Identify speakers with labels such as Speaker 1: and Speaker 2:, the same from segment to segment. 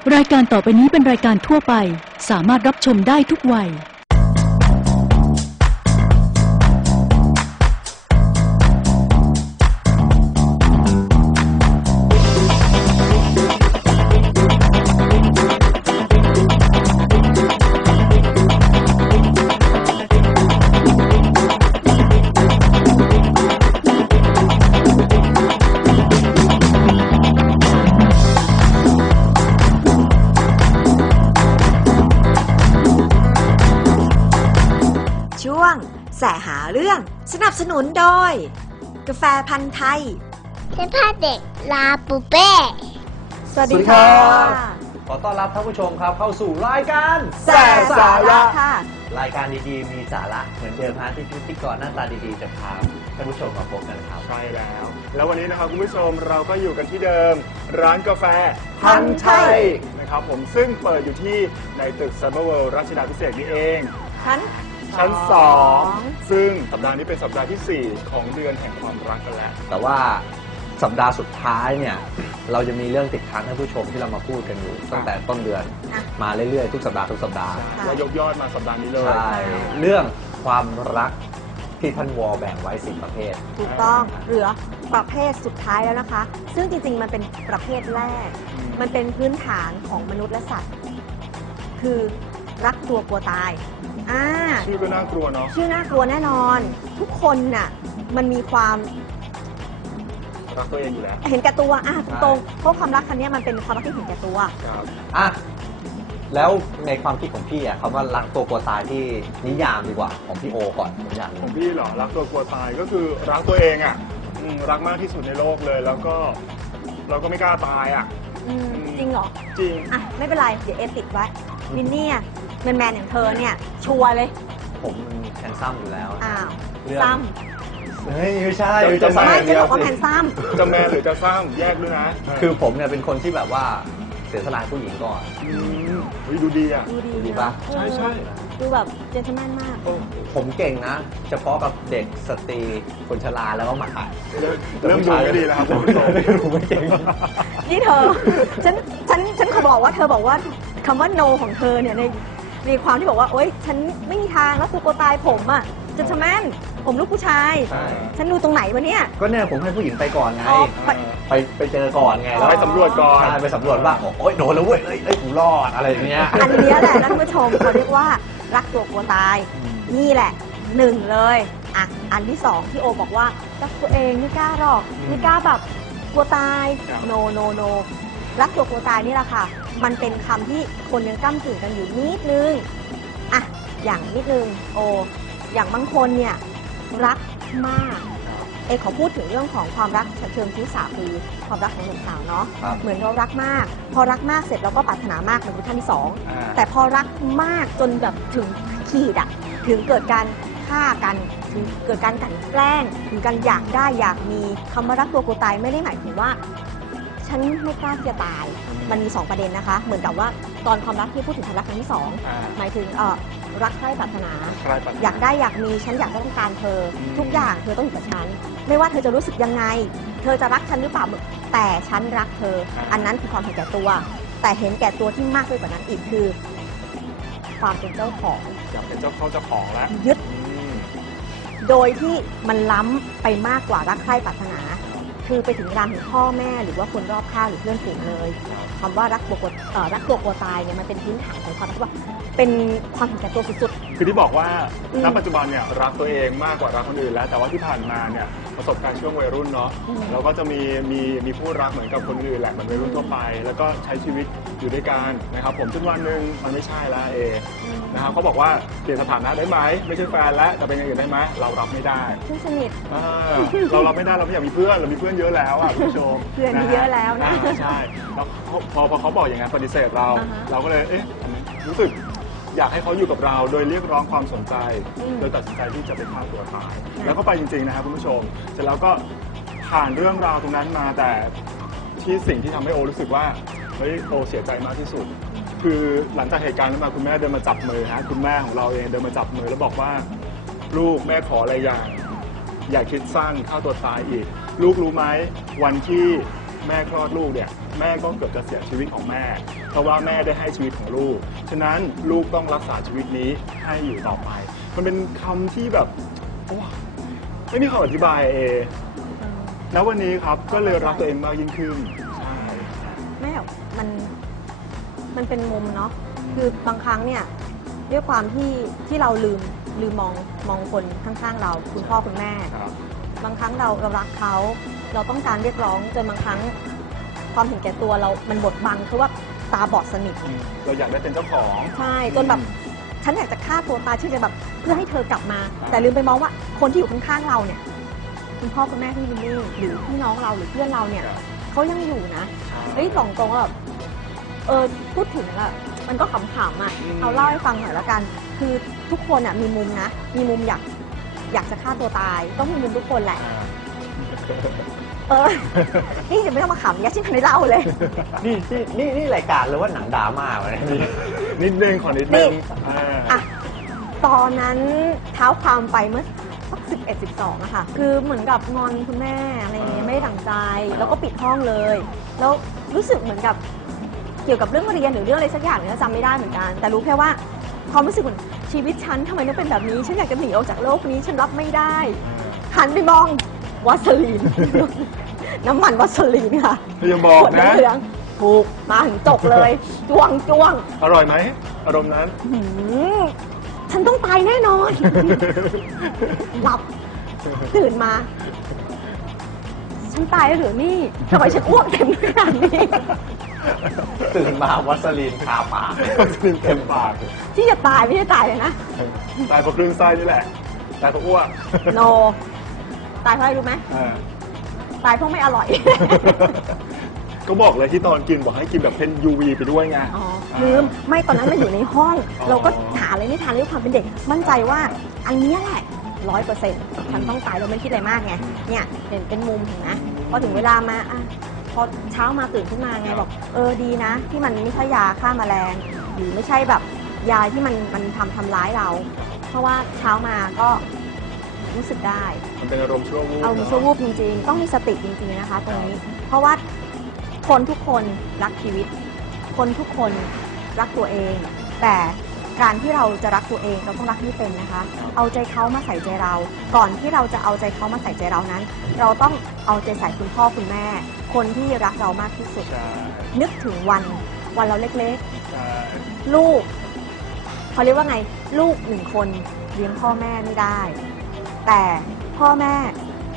Speaker 1: รายการต่อไปนี้เป็นรายการทั่วไปสามารถรับชมได้ทุกวัย
Speaker 2: แสหาเรื่องสนับสนุนโดยกาแฟพันธุ์ไทย
Speaker 3: เสื้อผ้าเด็กลาปูเป้
Speaker 2: สวัสดีค่ะ
Speaker 4: ขอต้อนรับท่านผู้ชมครับเข้าสู่รายการ
Speaker 2: แสสาระค่ะ
Speaker 4: รายการดีๆมีสาระเหมือนเดิมฮะที่พิธีกรหน้าตาดีๆจะพาท่านผู้ชมมาพบกันครับ
Speaker 5: ใช่แล้ววันนี้นะครับคุณผู้ชมเราก็อยู่กันที่เดิมร้านกาแฟ
Speaker 2: พันธุ์ไทย
Speaker 5: นะครับผมซึ่งเปิดอยู่ที่ในตึกซัมเมอร์เวิลด์รัชดาภิเษกนี่เอง
Speaker 2: ชั้น
Speaker 5: 2ซึ่งสัปดาห์นี้เป็นสัปดาห์ที่4ของเดือนแห่งความรักกันแล้ว
Speaker 4: แต่ว่าสัปดาห์สุดท้ายเนี่ยเราจะมีเรื่องติดค้างท่านผู้ชมที่เรามาพูดกันอยู่ตั้งแต่ต้นเดือนมาเรื่อยๆทุกสัปดาห์
Speaker 5: แล้วยกยอดมาสัปดาห์นี้เลย
Speaker 4: ใช่เรื่องความรักที่ท่านวอแบ่งไว้10ประเภท
Speaker 2: ถูกต้องเหลือประเภทสุดท้ายแล้วนะคะซึ่งจริงๆมันเป็นประเภทแรกมันเป็นพื้นฐานของมนุษย์และสัตว์คือรักตัวกลัวตาย
Speaker 5: ชื่อก็น่ากลัวเนาะ
Speaker 2: ชื่อน่ากลัวแน่นอนทุกคนน่ะมันมีความ
Speaker 5: รักตัวเองอยู่แล้ว
Speaker 2: เห็นแก่ตัวตรงเพราะความรักครั้งนี้มันเป็นความรักที่เห็นแก่ตัว
Speaker 5: ครับ
Speaker 4: แล้วในความคิดของพี่คำว่ารักตัวกลัวตายที่นิยามดีกว่าของพี่โอก่อนผมอยาก
Speaker 5: ของพี่เหรอรักตัวกลัวตายก็คือรักตัวเองรักมากที่สุดในโลกเลยแล้วก็เราก็ไม่กล้าตาย
Speaker 2: จริงเหรอ
Speaker 5: จริง
Speaker 2: ไม่เป็นไรเดี๋ยวติดไว้วินนี่แมนอย่างเธอเนี่ยชัวร์เลย
Speaker 4: ผมแฮนซัมอยู่แล้ว
Speaker 2: ซ้
Speaker 4: ำเฮ้ยไม่ใช่
Speaker 2: จะบอกว่าแฮนซัม
Speaker 5: จะแมนหรือจะซ้ำแยกด้วยนะ
Speaker 4: คือผมเนี่ยเป็นคนที่แบบว่าเสียสละผู้หญิงก่อน
Speaker 5: ดูดี
Speaker 4: ดูดีป่ะ
Speaker 5: ใช่
Speaker 2: ดูแบบเจนเทลแมนมาก
Speaker 4: ผมเก่งนะเฉพาะกับเด็กสตรีคนชราแล้วก็หมา
Speaker 5: เริ่มดูไม่ดีแล้วครับ
Speaker 4: ผมไม่เก่ง
Speaker 2: นี่เธอฉันขอบอกว่าเธอบอกว่าคำว่า no ของเธอเนี่ยในความที่บอกว่าโอ๊ยฉันไม่มีทางแล้วคือโกตายผมเจนเทลแมนผมลูกผู้ชายฉันดูตรงไหนวะเนี่ย
Speaker 4: ก็เนี่ยผมให้ผู้หญิงไปก่อนไงไปเจอก่อนไง
Speaker 5: ไปสำรวจก่อน
Speaker 4: ไปสำรวจว่าโอ๊ยโดนแล้วเว้ยกูรอดอะไรอย่างเงี้ย
Speaker 2: อันนี้แหละท่านผู้ชมเขาเรียกว่ารักตัวกลัวตายนี่แหละ1เลยอันที่2ที่โอบอกว่ารักตัวเองไม่กล้าหรอกไม่กล้าแบบกลัวตายโนรักตัวกลัวตายนี่แหละค่ะมันเป็นคำที่คนยังก้ำกึ่งกันอยู่นิดนึงอย่างนิดนึงอย่างบางคนเนี่ยรักมากขอพูดถึงเรื่องของความรักเชิงชู้สาวคือความรักของหนุ่มสาวเนาะเหมือนเรารักมากพอรักมากเสร็จเราก็ปรารถนามากมันเป็นขั้นที่2แต่พอรักมากจนแบบถึงขีดถึงเกิดการฆ่ากันถึงเกิดการกลั่นแกล้งถึงการอยากได้อยากมีคำว่ารักตัวกลัวตายไม่ได้หมายถึงว่าฉันไม่กล้าที่จะตายมันมี2ประเด็นนะคะเหมือนกับว่าตอนความรักที่พูดถึงความรักครั้งที่2หมายถึงรักใคร่ปรารถนาอยากได้อยากมีฉันอยากต้องการเธอทุกอย่างเธอต้องอยู่กับฉันไม่ว่าเธอจะรู้สึกยังไงเธอจะรักฉันหรือเปล่าแต่ฉันรักเธออันนั้นคือความเห็นแก่ตัวแต่เห็นแก่ตัวที่มากไปกว่านั้นอีกคือความเป็นเจ้าของ
Speaker 5: อยากเป็นเจ้าของแล้ว
Speaker 2: ยึดโดยที่มันล้ำไปมากกว่ารักใคร่ปรารถนาคือไปถึงรามถึงพ่อแม่หรือว่าคนรอบข้างหรือเพื่อนฝูงเลยคำว่ารักตัวกลัวตายเนี่ยมันเป็นพื้นฐานของความรักว่าเป็นความเห็นแก่ตัวสุด
Speaker 5: ๆคือที่บอกว่าณปัจจุบันเนี่ยรักตัวเองมากกว่ารักคนอื่นแล้วแต่ว่าที่ผ่านมาเนี่ยประสบการณ์ช่วงวัยรุ่นเนาะเราก็จะมีผู้รักเหมือนกับคนอื่นแหละเหมือนวัยรุ่นทั่วไปแล้วก็ใช้ชีวิตอยู่ด้วยกันนะครับผมจนวันหนึ่งมันไม่ใช่แล้วนะครับเขาบอกว่าเปลี่ยนสถานะได้ไหมไม่ใช่แฟนแล้วแต่เป็นอย่างอื่นได้ไหมเรารับไม่ได้
Speaker 2: เพื่อนสนิท
Speaker 5: เรารับไม่ได้เราไม่อยากมีเพื่อนเรามีเพื่อนเยอะแล้วคุณผู้ชม
Speaker 2: เพื่อนเยอะแล้วนะ
Speaker 5: ใช่แล้วพอเขาบอกอย่างนั้นปฏิเสธเราก็เลยรู้สึกอยากให้เขาอยู่กับเราโดยเรียกร้องความสนใจโดยตัดสินใจที่จะไปฆ่าตัวตายแล้วก็ไปจริงๆนะครับคุณผู้ชมเสร็จแล้วก็ผ่านเรื่องราวตรงนั้นมาแต่ที่สิ่งที่ทำให้โอรู้สึกว่าโอเสียใจมากที่สุดคือหลังจากเหตุการณ์นั้นมาคุณแม่เดินมาจับมือคุณแม่ของเราเองเดินมาจับมือแล้วบอกว่าลูกแม่ขออะไรอย่างอย่าคิดสั้นฆ่าตัวตายอีกลูกรู้ไหมวันที่แม่คลอดลูกเนี่ยแม่ก็เกือบจะเสียชีวิตของแม่ เพราะว่าแม่ได้ให้ชีวิตของลูกฉะนั้นลูกต้องรักษาชีวิตนี้ให้อยู่ต่อไป มันเป็นคำที่แบบโอ้ไม่มีคำอธิบายแล้ววันนี้ครับก็เลยรักตัวเองมากยิ่งขึ้นใช่
Speaker 2: แม่มันเป็นมุมเนาะคือบางครั้งเนี่ยด้วยความที่เราลืมมองคนข้างๆเราคุณพ่อคุณแม่ บางครั้งเรารักเขาเราต้องการเรียกร้องจนบางครั้งความเห็นแก่ตัวเรามันบดบังคือว่าตาบอดสนิท
Speaker 5: เราอยากได้เป็นเจ้าของ
Speaker 2: ใช่จนแบบฉันอยากจะฆ่าตัวตายที่จะแบบเพื่อให้เธอกลับมา แต่ลืมไปมองว่าคนที่อยู่ข้างๆเราเนี่ยคุณพ่อคุณแม่พี่วินนี่หรือพี่น้องเราหรือเพื่อนเราเนี่ยเขายังอยู่นะเฮ้ยบอกตรงว่าแบบพูดถึงอะมันก็ขำๆอ่ะเอาเล่าให้ฟังหน่อยแล้วกันคือทุกคนอ่ะมีมุมนะมีมุมอยากจะฆ่าตัวตายต้องมีมุมทุกคนแหละนี่จะไม่ต้องมาขำเนี่ยชิบไม่เล่าเลย
Speaker 4: นี่รายการหรือว่าหนังดราม่าวะเนี่ย
Speaker 5: นิดนึงขอนิดนึง
Speaker 2: อ่ะตอนนั้นเท้าความไปเมื่อสัก11-12อะค่ะคือเหมือนกับงอนคุณแม่อะไรอย่างเงี้ยไม่ได้ดั่งใจแล้วก็ปิดห้องเลยแล้วรู้สึกเหมือนกับเกี่ยวกับเรื่องเรียนหรือเรื่องอะไรสักอย่างเนี่ยจำไม่ได้เหมือนกันแต่รู้แค่ว่าความรู้สึกเหมือนชีวิตฉันทำไมต้องเป็นแบบนี้ฉันอยากจะหนีออกจากโลกนี้ฉันรับไม่ได้หันไปมองวัสลีน น้ำมันวัสลีนค่ะ
Speaker 5: ยังบอกนะ
Speaker 2: เหลืองถูกมาถึงจกเลยจ้วง
Speaker 5: อร่อยไหมอารมณ์นั้น
Speaker 2: ฉันต้องตายแน่นอนหลับตื่นมาฉันตายแล้วหรือนี่ทำไมฉันอ้วกเต็มขนาดนี้
Speaker 4: ตื่นมาวัสลีนคาปาก
Speaker 5: วัสลีนเต็มปาก
Speaker 2: ที่จะตายไม่ใช่ตายเลยนะ
Speaker 5: ตายเพราะคลื่นไส้นี่แหละตายเพราะอ้วก
Speaker 2: โนตายเพราะอะไรรู้ไหมตายเพราะไม่อร่อย
Speaker 5: ก็บอกเลยที่ตอนกินบอกให้กินแบบเป็น UV ไปด้วยไง
Speaker 2: ลืมไม่ตอนนั้นมันอยู่ในห้องเราก็หาอะไรไม่ทันด้วยความเป็นเด็กมั่นใจว่าอันนี้แหละ100%ฉันต้องตายเราไม่คิดอะไรมากไงเนี่ยเป็นมุมเห็นนะพอถึงเวลามาพอเช้ามาตื่นขึ้นมาไงบอกดีนะที่มันไม่ใช่ยาฆ่าแมลงหรือไม่ใช่แบบยาที่มันทำร้ายเราเพราะว่าเช้ามาก็รู้สึกได้
Speaker 5: มันเป็นอารมณ์ชั่ววูบ
Speaker 2: ชั่ววูบจริงๆต้องมีสติจริงๆนะคะตรงนี้เพราะว่าคนทุกคนรักชีวิตคนทุกคนรักตัวเองแต่การที่เราจะรักตัวเองเราต้องรักให้เป็นนะคะเอาใจเขามาใส่ใจเราก่อนที่เราจะเอาใจเขามาใส่ใจเรานั้นเราต้องเอาใจใส่คุณพ่อคุณแม่คนที่รักเรามากที่สุดนึกถึงวันเราเล็กๆลูกเขาเรียกว่าไงลูก1 คนเลี้ยงพ่อแม่ไม่ได้แต่พ่อแม่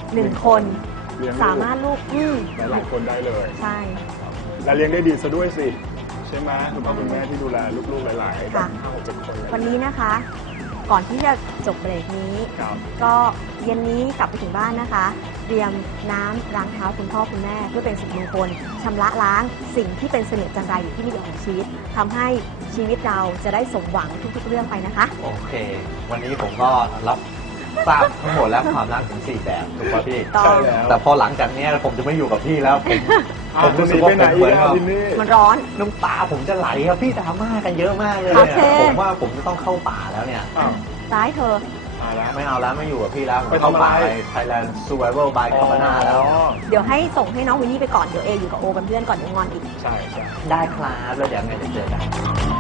Speaker 2: 1 คนสามารถลูก
Speaker 5: หลายคนได้เลย
Speaker 2: ใช่
Speaker 5: และเลี้ยงได้ดีซะด้วยสิใช่ไหมคุณพ่อคุณแม่ที่ดูแลลูกๆหลายๆ5-6-7 คน
Speaker 2: วันนี้นะคะก่อนที่จะจบเบรกนี้ก็เย็นนี้กลับไปถึงบ้านนะคะเตรียมน้ำล้างเท้าคุณพ่อคุณแม่เพื่อเป็นสิริมงคลชำระล้างสิ่งที่เป็นเสน่ห์จันไรอยู่ที่มีของชีวิตทำให้ชีวิตเราจะได้สมหวังทุกๆเรื่องไปนะคะ
Speaker 4: โอเควันนี้ผมก็รับทราบทั้งหมดแล้วความรักถึง4 แบบถูกป่ะพี่
Speaker 5: ใช่แล้ว
Speaker 4: แต่พอหลังจากนี้ผมจะไม่อยู่กับพี่แล้วผมรู้สึกว่าผมเหมือน
Speaker 2: มันร้อน
Speaker 4: น้ำตาผมจะไหลครับพี่ดราม่ากันเยอะมากเลยผมว่าผมจะต้องเข้าป่าแล้วเนี่ย
Speaker 2: ร้ายเธอ
Speaker 4: ไม่เอาแล้วไม่อยู่กับพี่แล้วไปเข้าป่าไป Thailand Survival by Cabana แล้ว
Speaker 2: เดี๋ยวให้ส่งให้น้องวินนี่ไปก่อนเดี๋ยวอยู่กับโอเป็นเพื่อนก่อนเดี๋ยวงอนอีก
Speaker 5: ใช่
Speaker 4: ได้ครับแล้วเดี๋ยวไงจะเจอกัน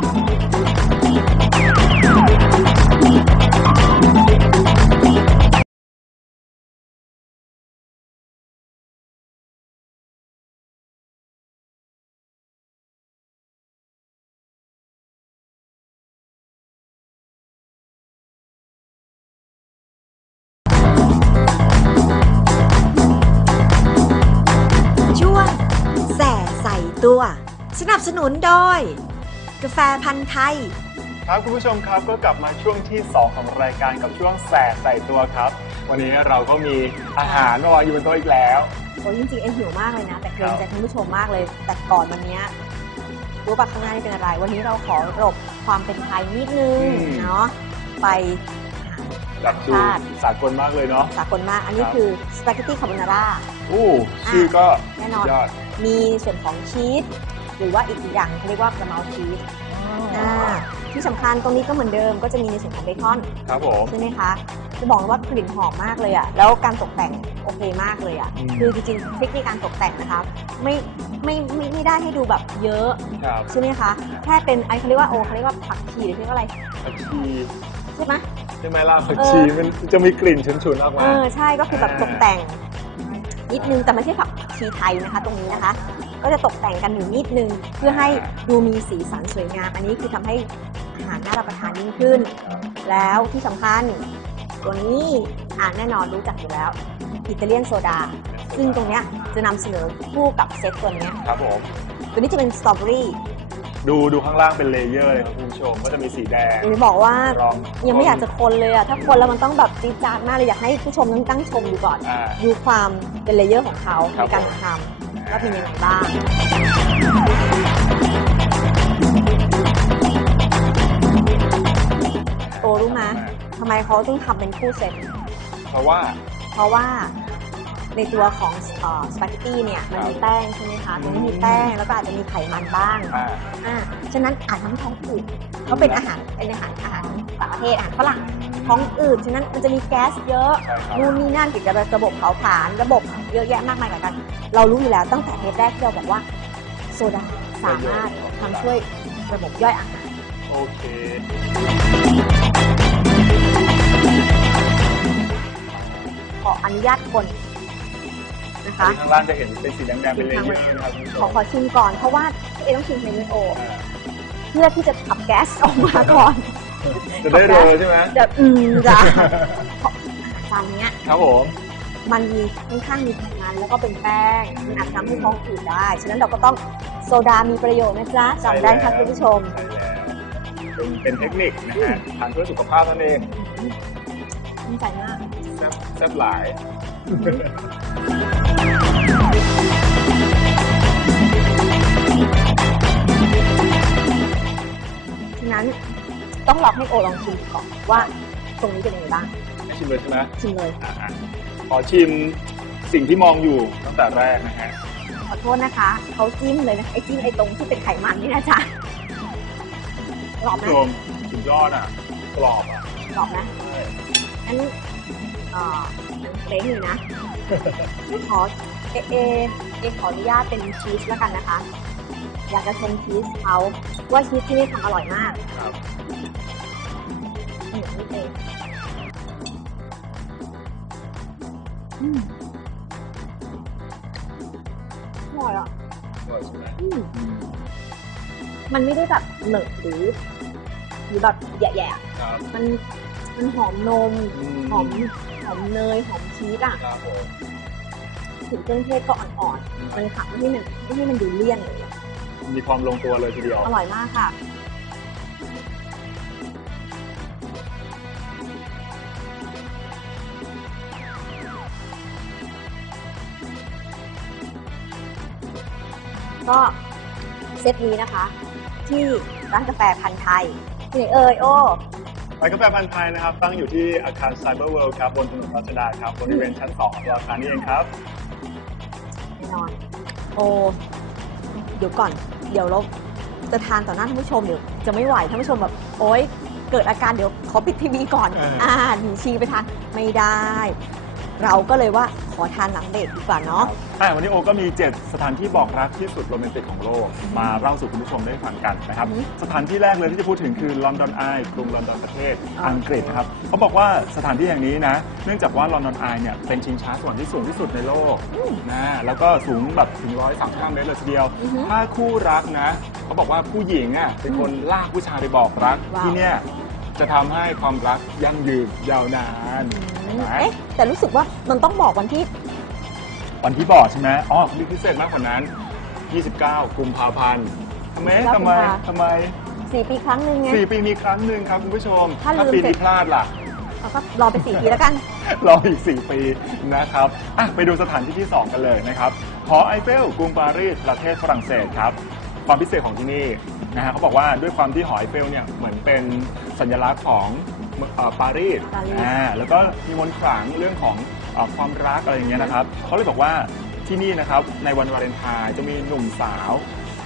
Speaker 2: ตัวสนับสนุนโดยกาแฟพันธุ์ไทย
Speaker 5: ครับคุณผู้ชมครับก็กลับมาช่วงที่2ของรายการกับช่วงแสบใส่ตัวครับวันนี้เราก็มีอาหารมาวางอยู่บนโต๊ะอีกแล้ว
Speaker 2: โอ้จริงๆหิวมากเลยนะแต่เกรงใจท่านผู้ชมมากเลยแต่ก่อนวันนี้รู้ป่ะข้างหน้านี่เป็นอะไรวันนี้เราขอหลบความเป็นไทยนิดนึงเนาะไป
Speaker 5: แบบดูสากลมากเลยเนาะ
Speaker 2: สากลมากอันนี้คือสปาเกตตี้คาโบนาร่า
Speaker 5: ชื่อก็
Speaker 2: แน่นอนมีส่วนของชีสหรือว่าอีกอย่างเขาเรียกว่ากระเมาชีสที่สำคัญตรงนี้ก็เหมือนเดิมก็จะมีในส่วนของเบคอน
Speaker 5: ครับผม
Speaker 2: ใช่ไหมคะจะบอกเลยว่ากลิ่นหอมมากเลยอะแล้วการตกแต่งโอเคมากเลยอะคือจริงๆเทคนิคการตกแต่งนะคะไม่ได้ให้ดูแบบเยอะ
Speaker 5: ครับ
Speaker 2: ใช่ไหมคะแค่เป็นไอเขาเรียกว่าเขาเรียกว่าผักชีหรือเรียกว่าอะไร
Speaker 5: ผักชี
Speaker 2: ใช่ไหม
Speaker 5: ใช่ไหมล่ะผักชีมันจะมีกลิ่นฉุนๆออกมา
Speaker 2: ใช่ก็คือแบบตกแต่งนิดนึงแต่ไม่ใช่ผักชีไทยนะคะ ตรงนี้นะคะ ก็จะตกแต่งกันอยู่นิดนึงเพื่อให้ดูมีสีสันสวยงามอันนี้คือทำให้อาหารน่ารับประทานยิ่งขึ้น แล้วที่สำคัญตัวนี้แน่นอนรู้จักอยู่แล้วอิตาเลียนโซดาซึ่งตรงเนี้ยจะนำเสนอคู่กับเซตตัวเนี้ย
Speaker 5: ครับผม
Speaker 2: ตัวนี้จะเป็นสตรอเบอรี่
Speaker 5: ดูข้างล่างเป็นเลเยอร์เลยครับคุณผู้ชมก็จะมีสีแดง
Speaker 2: หรือบอกว่า
Speaker 5: ลอง
Speaker 2: ยังไม่อยากจะคนเลยอะถ้าคนแล้วมันต้องแบบจี๊ดจ๊าดมากเลยอยากให้ผู้ชมตั้งชมดูก่อน ดูความเป็นเลเยอร์ของเขา
Speaker 5: ครั
Speaker 2: ใน
Speaker 5: บ
Speaker 2: การทำว่าเป็นยังไงบ้างโอ้รู้ไหมทำไมเขาต้องทำเป็นคู่เซต
Speaker 5: เพราะว่า
Speaker 2: เพราะว่าในตัวของสปาเกตตี้เนี่ยมันมีแป้งใช่ไหมคะตรงนี้มีแป้งแล้วก็อาจจะมีไขมันบ้างฉะนั้นอาจทำให้ท้องอืดเขาเป็นอาหารต่างประเทศอาหารฝรั่งท้องอืดฉะนั้นมันจะมีแก๊สเยอะ
Speaker 5: ใช่ครับ
Speaker 2: นู่นนี่นั่นเกี่ยวกับระบบเผาผลาญระบบเยอะแยะมากมายกับกันเรารู้อยู่แล้วตั้งแต่เทปแรกที่เราบอกว่าโซดาสามารถทำช่วยระบบย่อยอาหาร
Speaker 5: โอเค
Speaker 2: ขออนุญาตคนนะคะ
Speaker 5: ข้างล่างจะเห็นเป็นสีแดงๆเป็นเลเยอร์นะครับคุณผู้ชม
Speaker 2: ขอชิมก่อนเพราะว่าเอต้องชิมในเนโอเพื่อที่จะขับแก๊สออกมาก่อน
Speaker 5: จะได้เร็วใช่ไหม
Speaker 2: จะจ้ะเพราะจานเนี้ย
Speaker 5: ครับผม
Speaker 2: มันมีค่อนข้างมีไขมันแล้วก็เป็นแป้งมันอาจทำให้ท้องอืดได้ฉะนั้นเราก็ต้องโซดามีประโยชน์นะจ๊ะจำได้ค่ะคุณผู้ชม
Speaker 5: ใช่แล้วเป็นเทคนิคนะฮะทานเพื่อสุขภาพนั่นเอง
Speaker 2: ภูมิใจมาก
Speaker 5: แซ่บหลาย
Speaker 2: ฉะนั้นต้องลองให้โอลองชิมก่อนว่าตรงนี้เป็นยังไงบ้าง
Speaker 5: ให้ชิมเลยใช่ไหม
Speaker 2: ชิมเลย
Speaker 5: ขอชิมสิ่งที่มองอยู่ตั้งแต่แรกนะฮะ
Speaker 2: ขอโทษนะคะเขาจิ้มเลยนะไอ้จิ้มไอ้ตรงที่เป็นไขมันนี่นะจ๊ะกรอบไหม
Speaker 5: รวมสุดยอดกรอบ
Speaker 2: กรอบนะงั้นเล้งอยู่นะขอขออนุญาตเป็นชีสแล้วกันนะคะ อยากจะชมชีสเขาว่าชีสที่นี่ทำอร่อยมาก
Speaker 5: ครับ
Speaker 2: เหนียวนิดเองอร่อยอ่ะ
Speaker 5: ใช่ไหม
Speaker 2: มันไม่ได้แบบเหนอะหรือแบบแย่
Speaker 5: ครับ
Speaker 2: ๆมันหอมนมหอมเนยหอมชีสอ่ะ
Speaker 5: ครับผม
Speaker 2: ถึงเครื่องเทศก็อ่อนๆมันขับไม่ให้มันดูเลี่ยนเลย
Speaker 5: มีความลงตัวเลยทีเดียว
Speaker 2: อร่อยมากค่ะ ก็เซตนี้นะคะ ที่ร้านกาแฟพันธุ์ไทยที่ไหนเอ่ยโอ้
Speaker 5: ร้านกาแฟพันธุ์ไทยนะครับ ตั้งอยู่ที่อาคารไซเบอร์เวิลด์ครับบนถนนรัชดาครับบริเวณชั้น 2 ของอาคารนี้เองครับ
Speaker 2: แน่นอน โอ้เดี๋ยวก่อน เดี๋ยวเราจะทานต่อหน้าท่านผู้ชมเดี๋ยวจะไม่ไหวท่านผู้ชมแบบโอ๊ยเกิดอาการเดี๋ยวขอปิดทีวีก่อนหนีชีไปทานไม่ได้ เราก็เลยว่าขอทานหลังเบรกดีกว่าเนาะ
Speaker 5: วันนี้โอก็มี 7 สถานที่บอกรักที่สุดโรแมนติกของโลก มาเล่าสู่คุณผู้ชมได้ฟังกันนะครับ สถานที่แรกเลยที่จะพูดถึงคือลอนดอนไอกรุงลอนดอนประเทศอังกฤษนะครับเขาบอกว่าสถานที่แห่งนี้นะเนื่องจากว่าลอนดอนไอเนี่ยเป็นชิงช้าสวรรค์ที่สูงที่สุดในโลกนะแล้วก็สูงแบบถึง135 เมตรเลยทีเดียว ถ้าคู่รักนะเขาบอกว่าผู้หญิงอ่ะเป็นคนลากผู้ชายไปบอกรักที่เนี่ยจะทำให้ความรักยั่งยืนยาวนานนะ
Speaker 2: เอ๊ะแต่รู้สึกว่ามันต้องบอกวันที่
Speaker 5: วันที่บอกใช่ไหมมีพิเศษมากกว่านั้น 29 กุมภาพันธ์ทำไม
Speaker 2: 4 ปีครั้งหนึ่งไง
Speaker 5: 4 ปีมีครั้งหนึ่งครับคุณผู้ชม
Speaker 2: ถ้าลืม
Speaker 5: ปีนี้พลาดล่ะ
Speaker 2: เราก็รอไป4 ปีแล้วกัน
Speaker 5: รออีก 4 ปีนะครับไปดูสถานที่ที่ 2 กันเลยนะครับหอไอเฟลกรุงปารีสประเทศฝรั่งเศสครับความพิเศษของที่นี่นะฮะเขาบอกว่าด้วยความที่หอไอเฟลเนี่ยเหมือนเป็นสัญลักษณ์ของปารีสแล้วก็มีมนต์ขลังเรื่องของความรักอะไรอย่างเงี้ยนะครับเขาเลยบอกว่าที่นี่นะครับในวันวาเลนไทน์จะมีหนุ่มสาว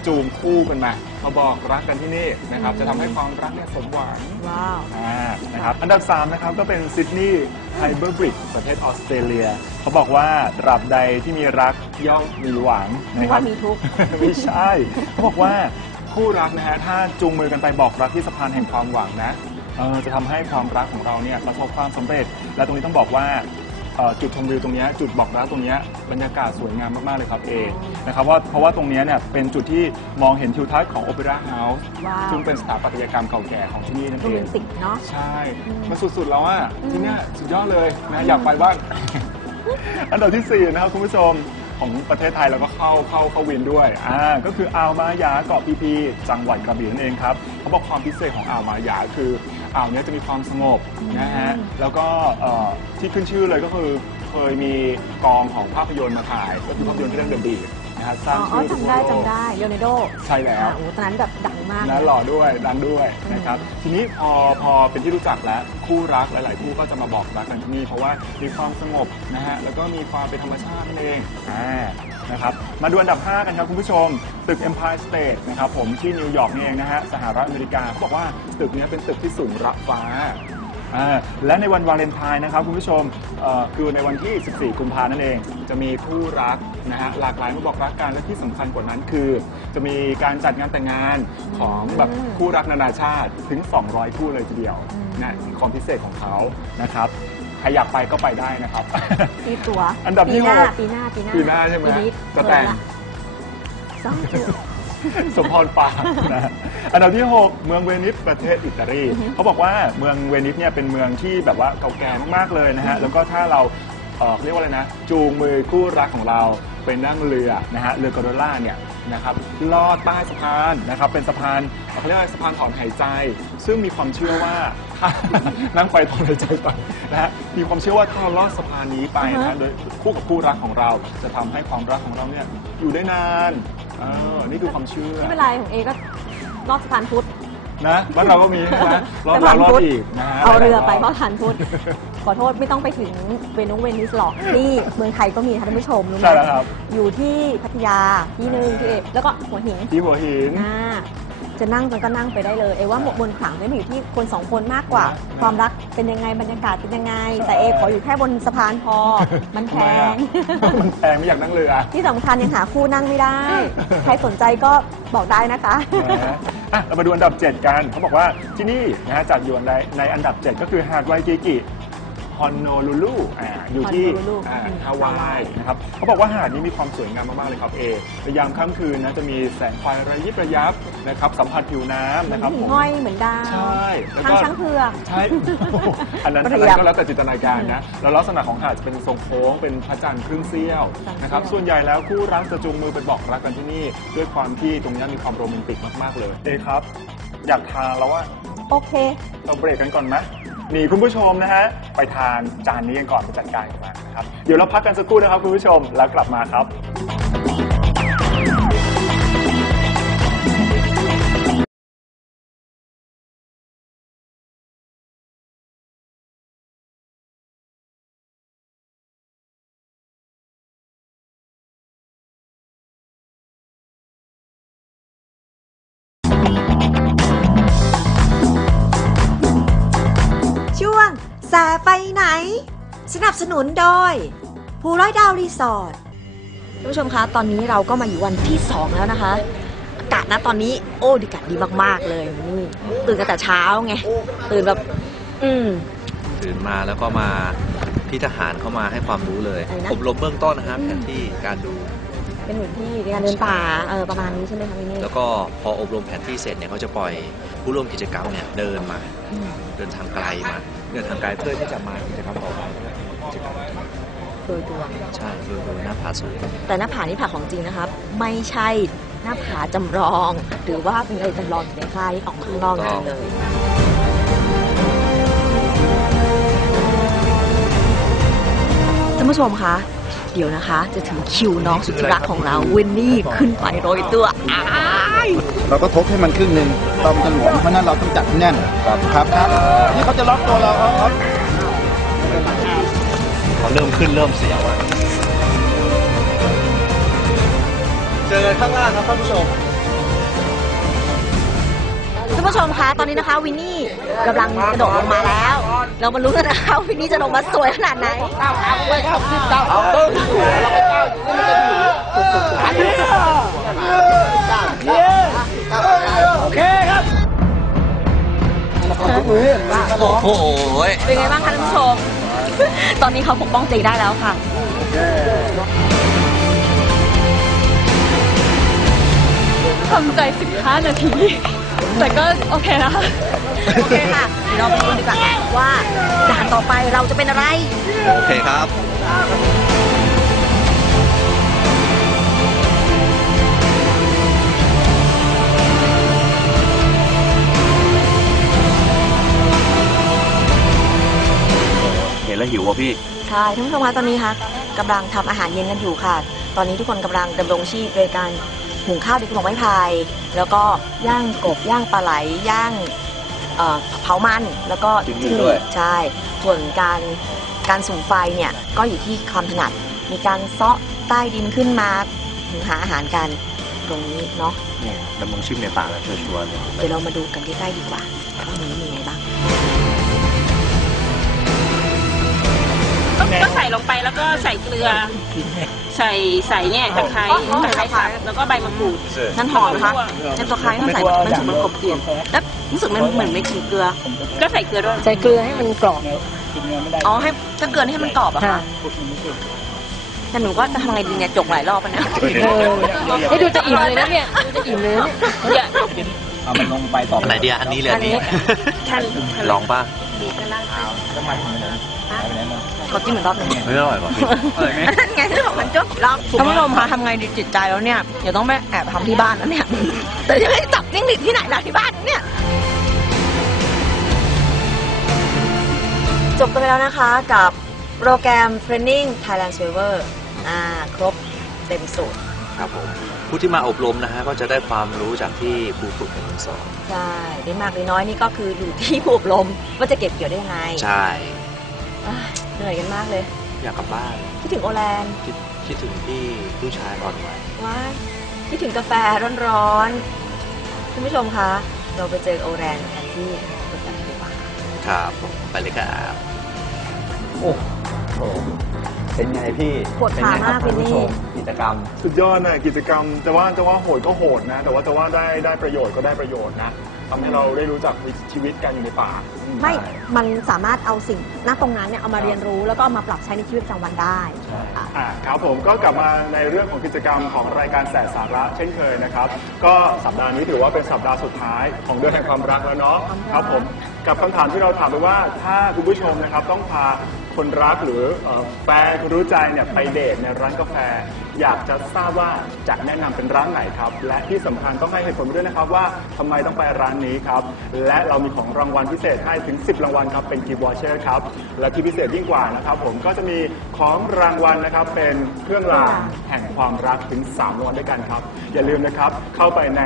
Speaker 5: จูงคู่กันมาบอกรักกันที่นี่นะครับจะทำให้ความรักเนี่ยสมหวัง
Speaker 2: ว้าว
Speaker 5: นะครับอันดับ3นะครับก็เป็นซิดนีย์ไฮเบอร์บริดจ์ประเทศออสเตรเลียเขาบอกว่าตราบใดที่มีรักย่อมมีหวัง
Speaker 2: ไม่
Speaker 5: นะครับ
Speaker 2: ว่ามีทุกข์
Speaker 5: ไม่ใช่เขาบอกว่าคู่รักนะฮะถ้าจูงมือกันไปบอกรักที่สะพานแห่งความหวังนะจะทำให้ความรักของเราเนี่ยประสบความสำเร็จและตรงนี้ต้องบอกว่าจุดชมวิวตรงนี้จุดบอกรักตรงนี้บรรยากาศสวยงามมากๆเลยครับนะครับเพราะว่าตรงนี้เนี่ยเป็นจุดที่มองเห็นทิวทัศน์ของโอเปร่าเฮาส์
Speaker 2: ว้าว
Speaker 5: ซึ่งเป็นสถาปัตยกรรมเก่าแก่ของที่นี่นั่น
Speaker 2: โร
Speaker 5: เอ
Speaker 2: แม
Speaker 5: ง
Speaker 2: นติกเนาะ
Speaker 5: ใช่มันสุดๆแล้วอ่ะที่เนี่ยสุดยอดเลยนะอยากไปบ้าง อันดับที่4นะครับคุณผู้ชมของประเทศไทยเราก็เข้าวินด้วยก็คืออ่าวมายาเกาะพีพีจังหวัดกระบี่นั่นเองครับเขาบอกความพิเศษของอ่าวมายาคืออ่าวนี้จะมีความสงบนะฮะแล้วก็ที่ขึ้นชื่อเลยก็คือเคยมีกองของภาพยนตร์มาถ่ายก็คือภาพยนตร์เรื่องเดอะบีนะฮะสร้างชื่อ
Speaker 2: จำได้เลโอนาร์โด
Speaker 5: ใช่แล้ว
Speaker 2: โอ้ตอนนั้นแบบดังมาก
Speaker 5: นะหล่อด้วยดังด้วยนะครับทีนี้พอเป็นที่รู้จักแล้วคู่รักหลายๆคู่ก็จะมาบอกรักกันที่นี่เพราะว่ามีความสงบนะฮะแล้วก็มีความเป็นธรรมชาตินั่นเองนะครับมาดูอันดับ5กันครับคุณผู้ชมตึก Empire State นะครับผมที่นิวยอร์กนี่เองนะฮะสหรัฐอเมริกาเขาบอกว่าตึกนี้เป็นตึกที่สูงระฟ้าและในวันวาเลนไทน์นะครับคุณผู้ชมคือในวันที่ 14 กุมภาพันธ์นั่นเองจะมีคู่รักนะฮะหลากหลายมาบอกรักกันและที่สำคัญกว่านั้นคือจะมีการจัดงานแต่งงานของแบบคู่รักนานาชาติถึง 200 คู่เลยทีเดียวนะความพิเศษของเขานะครับใครอยากไปก็ไปได้นะครับ
Speaker 2: ปีตัว
Speaker 5: อันดับที่
Speaker 2: ปีหน้า
Speaker 5: ใช่ไหม
Speaker 2: ปีนี้
Speaker 5: จะแต่ง
Speaker 2: สองจุด
Speaker 5: สมพรปากนะอันดับที่ 6 เมืองเวนิสประเทศอิตาลีเขาบอกว่าเมืองเวนิสเนี่ยเป็นเมืองที่แบบว่าเก่าแก่มากๆเลยนะฮะแล้วก็ถ้าเราเรียกว่าอะไรนะจูงมือคู่รักของเราไปนั่งเรือนะฮะเรือกอโดล่าเนี่ยนะครับลอดใต้สะพานนะครับเป็นสะพานเขาเรียกว่าสะพานถอนหายใจซึ่งมีความเชื่อว่า นั่งไปถอนหายใจไปนะฮะมีความเชื่อว่าถ้าเราลอดสะพานนี้ไปนะโดยคู่กับคู่รักของเราจะทำให้ความรักของเราเนี่ยอยู่ได้นานนี่คือความเชื่อ
Speaker 2: ไม่เป็นไรของเอก็รอดสะพานพุทธ
Speaker 5: นะบ้านเราก็มีนะรอดอีกนะฮะ
Speaker 2: เอาเรือไปรอดสะพานพุทธขอโทษไม่ต้องไปถึงเวนิสหรอกที่เมืองไทยก็มีท่านผู้ชมรู้ไหมอยู่ที่พัทยาที่นึงที่เอแล้วก็หัวหินจะนั่งก็นั่งไปได้เลยเอว่าบนขลังไม่อยู่ที่คน2คนมากกว่าความรักเป็นยังไงบรรยากาศเป็นยังไงแต่เอขออยู่แค่บนสะพานพอมันแพง
Speaker 5: ไม่อยากนั่งเรือ
Speaker 2: ที่สำคัญยังหาคู่นั่งไม่ได้ใครสนใจก็บอกได้นะคะ
Speaker 5: เรามาดูอันดับ7กันเขาบอกว่าที่นี่นะฮะจัดอยู่ในอันดับ7ก็คือหาดไวกิกิฮอนโนลูลูอยู่ที่ฮาวายนะครับเขาบอกว่าหาดนี้มีความสวยงามมากๆเลยครับในยามค่ำคืนนะจะมีแสงไฟระยิบระยับนะครับสัมผัสผิวน้ำนะครับ
Speaker 2: ห้อยเหมือนดาว
Speaker 5: ใช่
Speaker 2: ทางช้างเผือก
Speaker 5: ใช่อันนั้นก็แล้วแต่จินตนาการนะแล้วลักษณะของหาดจะเป็นทรงโค้งเป็นพระจันทร์ครึ่งเสี้ยวนะครับส่วนใหญ่แล้วคู่รักจะจูงมือไปบอกรักกันที่นี่ด้วยความที่ตรงนี้มีความโรแมนติกมากๆเลยครับอยากทานแล้วว่า
Speaker 2: โอเค
Speaker 5: เราเบรกกันก่อนไหมนี่คุณผู้ชมนะฮะไปทานจานนี้กันก่อนไปจัดการกันมานะครับเดี๋ยวเราพักกันสักครู่นะครับคุณผู้ชมแล้วกลับมาครับ
Speaker 2: แสไปไหนสนับสนุนโดยภูร้อยดาวรีสอร์ทท่านผู้ชมคะตอนนี้เราก็มาอยู่วันที่2แล้วนะคะอากาศนะตอนนี้โอ้ดีอากาศดีมากๆเลยนี่ตื่นกันแต่เช้าไงตื่นแบบ
Speaker 4: ตื่นมาแล้วก็มาพี่ทหารเข้ามาให้ความรู้เลยอบรมเบื้องต้นนะครับแผนที่การดู
Speaker 2: เป็นเหมือนที่การเดินป่าประมาณนี้ใช่ไหมคะพี่นี่
Speaker 4: แล้วก็พออบรมแผนที่เสร็จเนี่ยเขาจะปล่อยผู้ร่วมกิจกรรมเนี่ยเดินทางไกลมาเดินทางไกลเพื่อที่จะมากิจกรรมต่อไปกิจกรรม
Speaker 2: โดยตัว
Speaker 4: ใช่โดยหน้าผาสูง
Speaker 2: แต่หน้าผานี่ผาของจริงนะครับไม่ใช่หน้าผาจำลองหรือว่าเป็นอะไรจำลองในค่ายออกข้างนอกนั่นเลยท่านผู้ชมคะเดี๋ยวนะคะจะถึงคิวน้องสุดที่รักของเราวินนี่ขึ้นไปโรยตัว
Speaker 6: เราก็ทบให้มันครึ่งหนึ่งตอมจะหลวมเพราะนั้นเราต้องจัดแน่นครับนี่เขาจะล็อกตัวเรา
Speaker 4: เขาเริ่มขึ้นเริ่มเสียวเจอกันข้างล่างครับท่านผู้ชม
Speaker 2: ผู้ชมคะตอนนี้นะคะวินนี่กำลังกระโดดลงมาแล้ว เรามาลุ้นกันนะคะวินนี่จะลงมาสวยขนาดไหน
Speaker 7: โอเคครับ
Speaker 4: โอ้โห
Speaker 2: เป็นไงบ้างคะท่านผู้ชม ตอนนี้เขาปกป้องตัวเองได้แล้วค่ะ
Speaker 1: ทำใจ 15 นาที แต่ก็โอเคนะคะ
Speaker 2: โอเคค่ะเดี๋ยวเราไปดูดีกว่าว่าด่านต่อไปเราจะเป็นอะไร
Speaker 4: โอเคครับ เห็นแล้วหิวอ่ะพี่
Speaker 2: ใช่ท่านผู้ชมคะตอนนี้คะกำลังทำอาหารเย็นกันอยู่ค่ะ ตอนนี้ทุกคนกำลังดำรงชีพโดยการหุงข้าวด้วยกระบอกไม้พายแล้วก็ย่างกบย่างปลาไหลย่างเผามันแล้วก็
Speaker 4: จิ้งหรีดด้วย
Speaker 2: ใช่ส่วนการสุ่มไฟเนี่ยก็อยู่ที่ความถนัดมีการเซาะใต้ดินขึ้นมาหุงหาอาหารกันตรงนี้เนาะ
Speaker 4: เนี่ยดำรงชีพในป่าแล้วชัวร์ๆเลย
Speaker 2: เดี๋ยวเรามาดูกันใกล้ๆดีกว่าว่านี้มีไงบ้าง
Speaker 8: ก็ใส่ลงไปแล้วก็ใส่เกลือ ใส่เนี่ยตะไคร้สับแล้วก็ใบมะกรูด
Speaker 2: นั่นหอมนะคะในตะไคร้ต้องใส่มันถึงมันกลมกลิ่นแล้วรู้สึกมันเหมือนไม่กลิ่นเกลือ
Speaker 8: ก็ใส่เกลือด้วย
Speaker 1: ใส่เกลือให้มันกรอบ
Speaker 2: อ๋อให้ถ้าเกลือให้มันกรอบอะค่ะแต่หนูก็จะทำไงดีเนี่ยจกหลายรอบแล้วนะ
Speaker 1: ให้ดูจะอิ่มเลยนะเนี่ยดูจะอิ่มเลยนะ
Speaker 8: อย่า
Speaker 6: เอามันลงไปต่อ
Speaker 4: ไหนเดียอันนี้เลยอันนี้
Speaker 8: ทัน
Speaker 4: ลองป่ะ
Speaker 2: ขอจิ้มอีกรอบหนึง
Speaker 4: เฮ้ยอร่อยป่ะพี่
Speaker 2: นั่นไงที่บอกมันจบรอบท่านผู้ชมคะทำไงดีจิตใจแล้วเนี่ยเดี๋ยวต้องไปแอบทำที่บ้านแล้วเนี่ยแต่จะไม่จับจิ้งหรีดที่ไหนล่ะที่บ้านเนี่ยจบกันไปแล้วนะคะกับโปรแกรม Training Thailand Saver ครบเต็มสูตร
Speaker 4: ครับผม ผู้ที่มาอบรมนะฮะก็จะได้ความรู้จากที่ครูฝึกเป็นคนสอน
Speaker 2: ใช่ได้มากหรือน้อยนี่ก็คืออยู่ที่ผู้อบรมว่าจะเก็บเกี่ยวได้ยังไง
Speaker 4: ใช่
Speaker 2: เหนื่อยกันมากเลย
Speaker 4: อยากกลับบ้าน
Speaker 2: คิดถึงโอแลนด์
Speaker 4: คิดถึงที่ผู้ชายอ่อนไหว
Speaker 2: ว้ายคิดถึงกาแฟร้อนๆคุณผู้ชมคะเราไปเจอโอแลนด์กันที่สวนสัตว์ดีกว่า
Speaker 4: ครับผมไปเลยครับ
Speaker 6: โอ้โหเป็นไงพี่
Speaker 2: ปวดขามาก
Speaker 6: เป็นไงครับท่านผู้ชม
Speaker 2: พี่
Speaker 6: กิจกรรม
Speaker 5: สุดยอดนะกิจกรรมจะว่าโหดก็โหดนะ แต่ว่าได้ประโยชน์ก็ได้ประโยชน์นะทำให้เราได้รู้จักชีวิตการอยู่ในป่า
Speaker 2: ไม่มันสามารถเอาสิ่งณตรงนั้นเนี่ยเอามาเรียนรู้แล้วก็เอามาปรับใช้ในชีวิตประจำวันได้อ่ะ
Speaker 5: ครับผมก็กลับมาในเรื่องของกิจกรรมของรายการแสสาระเช่นเคยนะครับ ก็สัปดาห์นี้ถือว่าเป็นสัปดาห์สุดท้ายของเดือนแห่งความรักแล้วเนาะครับผมกับคำถามที่เราถามไปว่าถ้าคุณผู้ชมนะครับต้องพาคนรักหรือแฟนคนรู้ใจเนี่ยไปเดทในร้านกาแฟ อยากจะทราบว่าจะแนะนำเป็นร้านไหนครับและที่สำคัญต้องให้เหตุผลด้วยนะครับว่าทำไมต้องไปร้านนี้ครับและเรามีของรางวัลพิเศษให้ถึง10รางวัลครับเป็นกิฟต์วอเชอร์ครับและที่พิเศษยิ่งกว่านะครับผมก็จะมีของรางวัลนะครับเป็นเครื่องรางแห่งความรักถึง3รางวัลด้วยกันครับอย่าลืมนะครับเข้าไปใน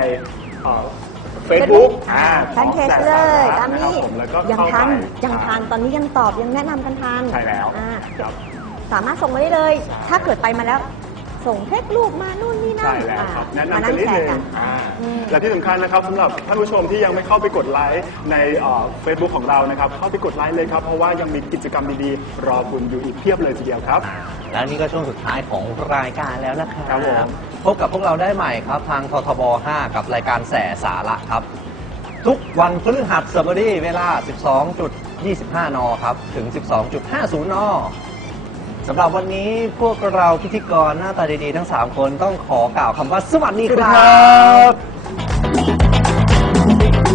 Speaker 5: Facebook
Speaker 2: แฟนเพจเลยตาม
Speaker 5: นะครั
Speaker 2: นี้
Speaker 5: บผมแล้วก็
Speaker 2: ยัง
Speaker 5: เข้า
Speaker 2: ทัน
Speaker 5: ไป
Speaker 2: ยังทันตอนนี้ยังตอบยังแนะนำกันทัน
Speaker 5: ใช่แล้ว
Speaker 2: อ่า
Speaker 5: ครับ
Speaker 2: สามารถส่งมาได้เลย ถ้าเกิดไปมาแล้ว ส่งเทครูปมานู่นนี่นั่น
Speaker 5: ใช่แล้วครับ แนะนำ
Speaker 2: มา
Speaker 5: กันนิด
Speaker 2: แช
Speaker 5: นึ
Speaker 2: ร์
Speaker 5: ง
Speaker 2: กัน
Speaker 5: และที่สำคัญนะครับสำหรับท่านผู้ชมที่ยังไม่เข้าไปกดไลค์ในเฟซบุ๊กของเรานะครับเข้าไปกดไลค์เลยครับเพราะว่ายังมีกิจกรรมดีๆรอคุณอยู่อีกเพียบเลยทีเดียวครับ
Speaker 7: แล้วนี่ก็ช่วงสุดท้ายของรายการแล้วนะครับ
Speaker 5: ครับผม
Speaker 7: พบกับพวกเราได้ใหม่ครับทางททบ 5 กับรายการแสสาระครับ ทุกวันพฤหัสบดีเวลา 12.25 น. ครับ ถึง 12.50 น. สำหรับวันนี้พวกเราพิธีกรหน้าตาดีๆทั้ง 3 คนต้องขอกล่าวคำว่าสวัสดีครับ